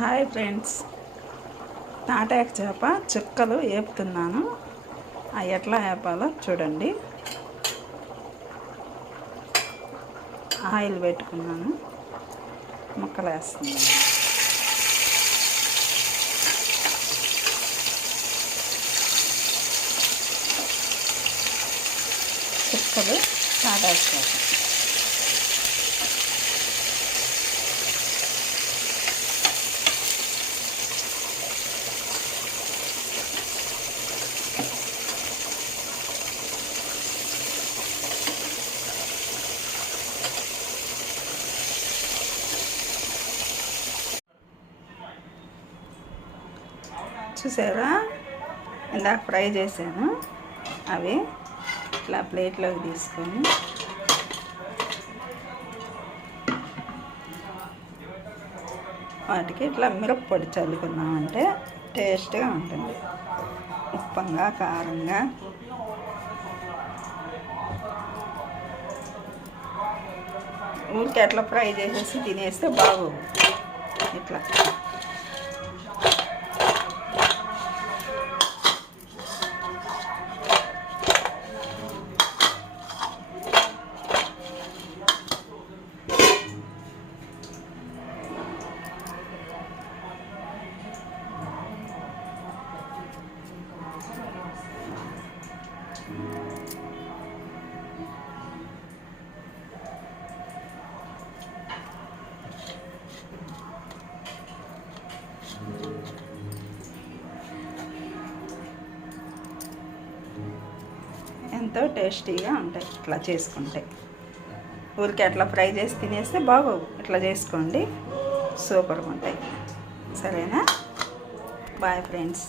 Hi friends. తాటాక చేప చుక్కలు వేపుతున్నాను అవి ఎట్లా ఏపాలో చూడండి. ఆయిల్ పెట్టుకున్నాను. ముక్కలు వేస్తున్నాను చుక్కలు తాటాక చేప. చూసారా? ఇందాక ఫ్రై చేశాను. అవి ఇట్లా ప్లేట్లోకి తీసుకొని వాటికి ఇట్లా మిరప్పొడి చల్లుకున్నామంటే టేస్ట్గా ఉంటుంది. ఉప్పంగా కారంగా. ఊరికి అట్లా ఫ్రై చేసేసి తినేస్తే బాగోవు. ఇట్లా. ఎంతో టేస్టీగా ఉంటాయి ఇట్లా చేసుకుంటే. ఊరికి అట్లా ఫ్రై చేసి తినేస్తే బాగోవు. ఇట్లా చేసుకోండి. సూపర్గా ఉంటాయి. సరేనా? Bye friends.